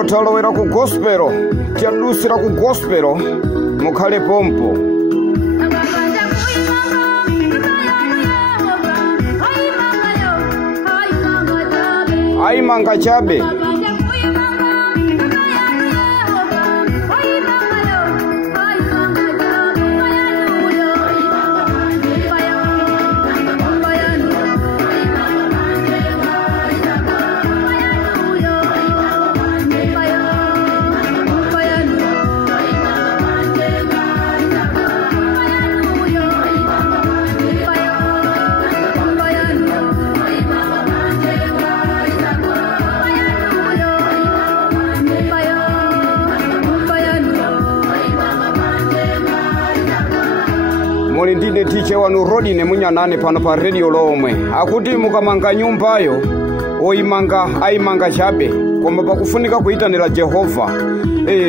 lero talowera ku gospelo tyadusira ku gospelo mukhale pompo. Aimanga chabe muli ndine tiche wanu Rodi ne munyanane pano pa radio lomwe akuti mukamanga nyumbayo aimanga chabe koma pakufunika kuitanira Jehova.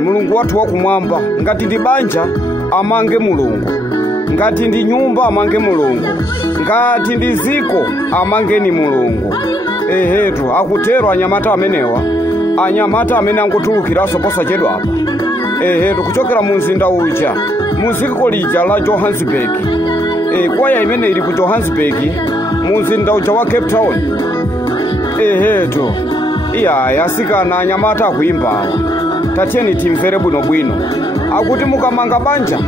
Mulungu wathu wakumwamba ngati ndi banja amange Mulungu, ngati ndi nyumba amange Mulungu, ngati ndi ziko amangeni Mulungu. Ehetu akutero anyamata amenewa, anyamata amene angotulukiraso posachedwa apa. Ehetu kuchokera mu mzinda uja muziko lija la Johannesburg. Kwaya imene ili ku Johannesburg mu mzinda uja wa Cape Town. Ehetu iya asikana anyamata akuimba tatiyeni timvere bwinobwino akuti mukamanga banja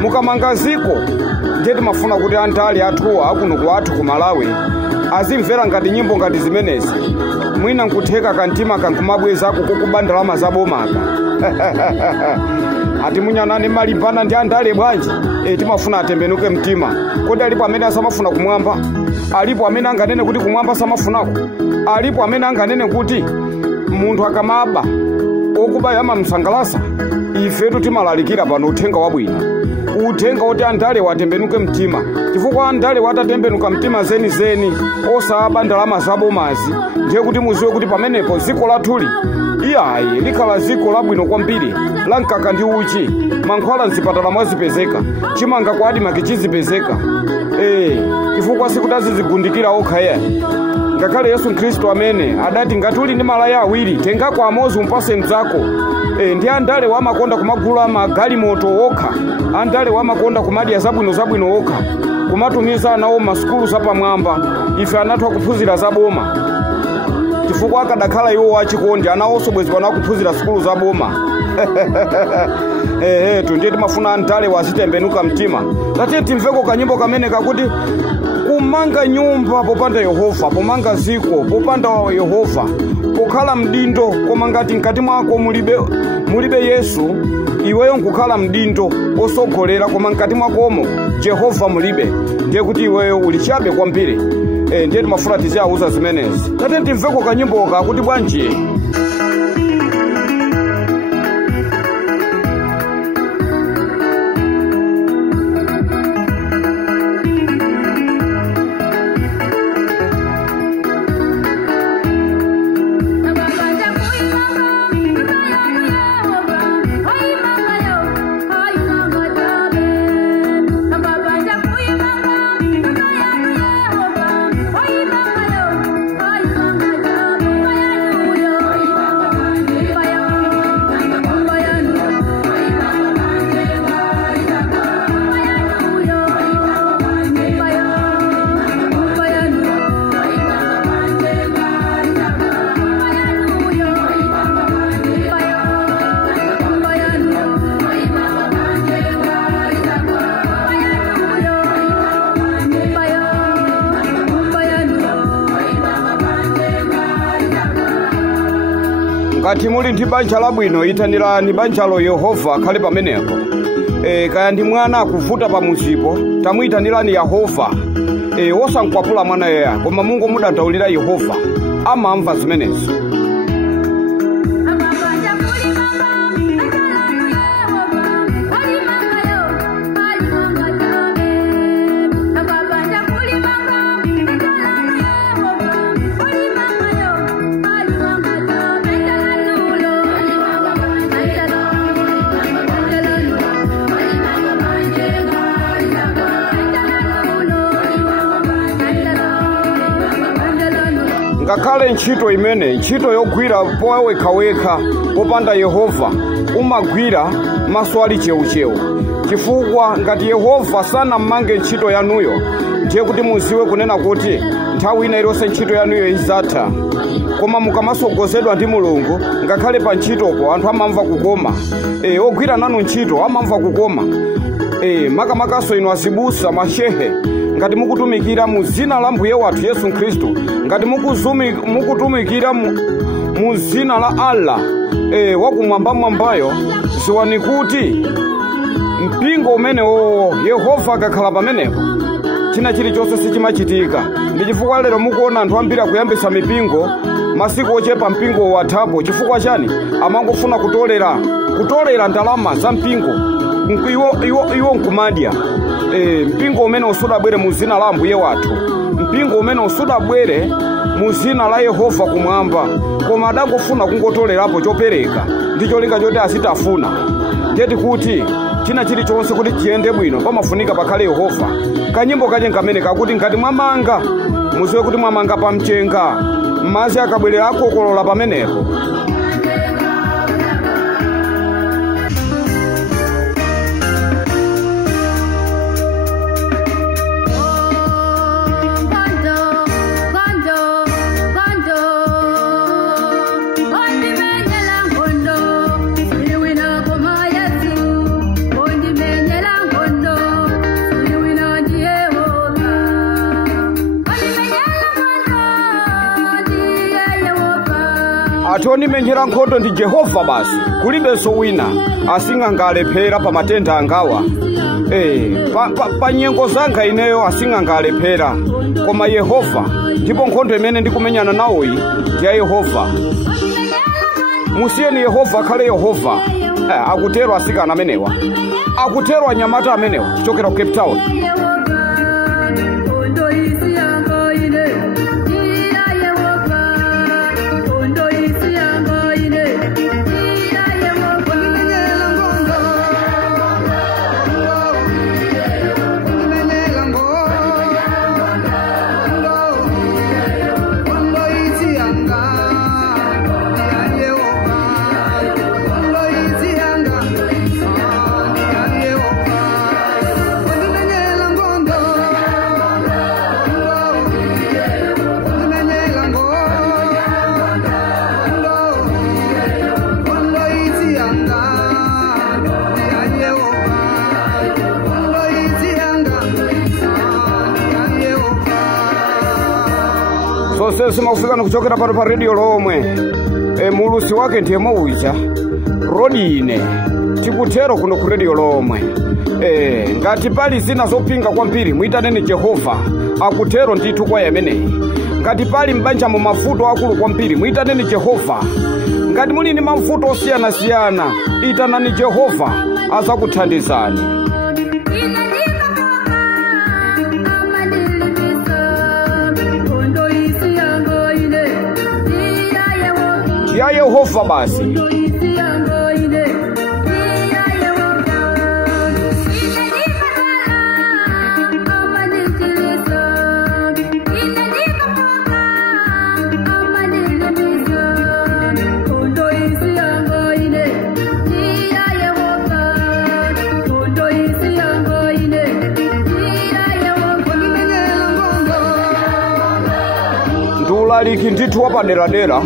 mukamanga ziko ndeti mafuna kuti antali athuwa akuno ku athu ku Malawi azimvera ngati nyimbo ngati zimenezi mwina nkutheka kantima kankumabweza kukubandalama zabomaka. Ati munyanane malipana ndi andale bwanji timafuna atembenuke mtima. Kodi alipo amene asamafuna kumwamba? Alipo amene anganene kuti kumwamba samafunako? Alipo amene anganene kuti munthu akamaba okubaya amamsangalasa? Ifetu timalalikira pano uthenga wabwino, uthenga oti andale watembenuke mtima. Chifukwa andale watatembenuka mtima zenizeni osaba ndalama zabomazi ndiye kuti muziwe kuti pamenepo ziko lathuli iyayi likhala ziko labwino kwambiri la mkaka ndi uchi. Mankhwala mzipatala mwazipezeka, chimanga kwa adima kichizipezeka. Chifukwa sikutazizigundikira okhaya. Ngakhale Yesu Kristo amene adati ngati uli ndi malaya awiri tengako amozi umpase mzako. Ndi andale wamakonda kumagula magalimoto okha, andale wamakonda kumadya zabwino okha, kumatumiza nawo masukulu sapamwamba. Ife anathu akuphunzira zaboma chifukwa akadakhala iwo wachikondi anawonso bwezi pano akuphunzira sukulu zaboma. Ndiye timafuna andale wazitembenuka mtima. Tatiye timveko kanyimbo kamene kakuti kumanga nyumba popanda Yehova, pomanga ziko popanda Yehova, pokhala mdindo koma ngati mkati mwako mulibe Yesu, iweyo nkukhala mdindo osogolera koma mkati mwakomo Jehova mulibe, ndiye kuti iweyo ulichabe kwambiri. Ndiye timafuna tiziauza zimenezi. Tatiye timveko kanyimbo kakuti bwanji ngati muli ndi banja labwino itanirani banjalo Yehova akhale pamenepo. Kaya ndi mwana akuvuta pamuzipo tamuyitanirani Yehova. Wosankwapula mwana yeya koma Mungu mudandaulira Yehova amamva zimenezi. ngakhale ntchito imene ntchito yogwira powekha popanda Yehova umagwira maso ali cheucheu, chifukwa ngati Yehova sanammange ntchito yanuyo ndiye kuti muziwe kunena kuti nthawi ina iliyonse ntchito yanuyo izatha. Koma mukamasogozedwa ndi Mulungu ngakhale pa ntchitopo anthu amamva kukoma, ogwira nanu ntchito amamva kukoma. Makamakaso inu azibusa mashehe, ngati mukutumikira mu zina la Mbuye wathu Yesu Khristu, ngati mukutumikira mu zina la Allah wakumwambamwambayo, ziwani kuti mpingo umenewo Yehova akakhala pamenepo china chilichonse sichimachitika. Ndi chifukwa lero mukuona anthu ambiri akuyambisa mipingo masiku ochepa mpingo wathapo. Chifukwa chani? Amangofuna kutolera ndalama za mpingo. Iwo nkumadya. Mpingo umene usudabwere mu zina la Mbuye wathu, mpingo umene usudabwere mu zina la Yehova kumwamba, koma adangofuna kungotolerapo chopereka ndi cholinga choti asitafuna. Ndeti kuti china chilichonse kuti chiyende bwino pamafunika pakhale Yehova. Kanyimbo kache kamene kakuti ngati mwamanga muziwe kuti mwamanga pa mchenga, madzi akabwerera akokolola pamenepo. Ationi menjera nkhondo ndi Jehova basi, kulibenso wina asingangalephera pa matenda angawa. Pa nyengo zanga ineyo asingangalephera, koma Yehova ndipo nkhondo imene ndikumenyana nawoyi ndi ya Yehova. Musiyeni Yehova akhale Yehova. Akutero asikana amenewa, akutero anyamata amenewa kuchokera ku Cape Town. Sose mafika kuchokera pano pa radio lomwe. Mulusi wake ndiye mauja rodi ine tikutero kuno ku radio lomwe. Ngati pali zina zopinga kwambiri muitaneni Jehova, akutero ndithu kwa yameneyi. Ngati pali mbanja mu mavuto akulu kwambiri muitaneni Jehova. Ngati muli ni mavuto osiyana itanani Jehova azakuthandizani. Ya Yehova basi. Ndulaliki ndithu wapaderadera.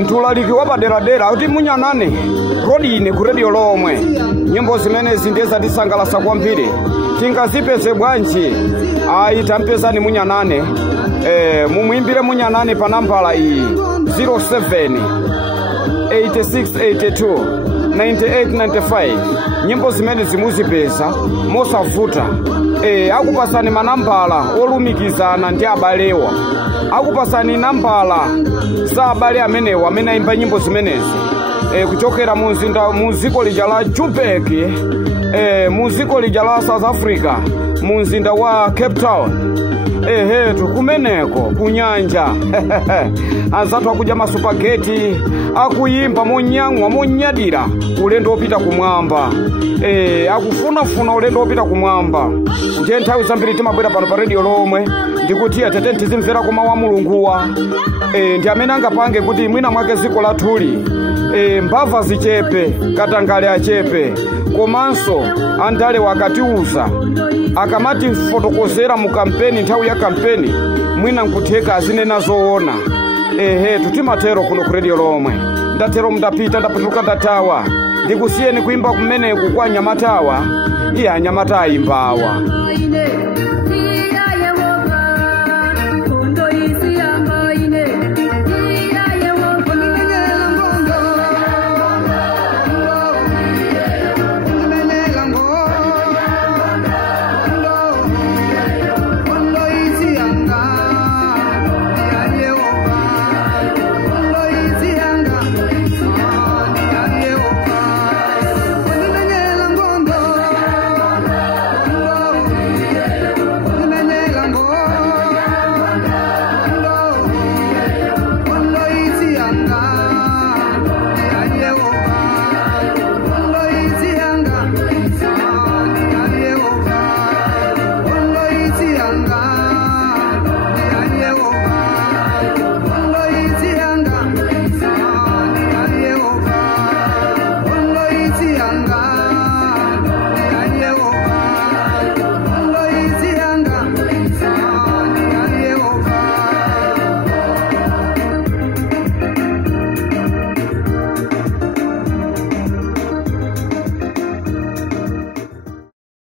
Ntulaliki wapaderadera kuti munyanane rodi ine ku radio lomwe. Nyimbo zimenezi ndiye zatisangalatsa kwambiri. Tingazipeze bwanji? Tampezani munyanane. Mumuimbire munyanane pa nambala iyi 07 8682 9895. Nyimbo zimene zimuzipeza mosavuta. Akupasani manambala olumikizana ndi abalewa. Akupasani nambala za abale amenewa amene aimba nyimbo zimenezi. Kuchokera muziko lija la Joburg, muziko lija la South Africa, mu mzinda wa Cape Town. Tukumeneko kunyanja anzathu akuja masupageti akuyimba monyang'wa monyadira ulendo opita kumwamba. Akufunafuna ulendo opita kumwamba. Ndiye nthawi zambiri timabwera pano pa radio lomwe ndikuti atete tizimvera koma wa mulunguwa. Ndi amene angapange kuti mwina mwake ziko lathuli mbava zichepe, katangale achepe, komanso andale wakatiuza akamati fotokozera mu kampeni nthawi ya kampeni mwina nkutheka azinena zoona. Tutimatero kuno ku radio lomwe. Ndatero mndapita ndapatuka ndatawa ndikusiyeni kuimba kumeneku kwa Nyamatawa. Iya Nyamata ayimbawa.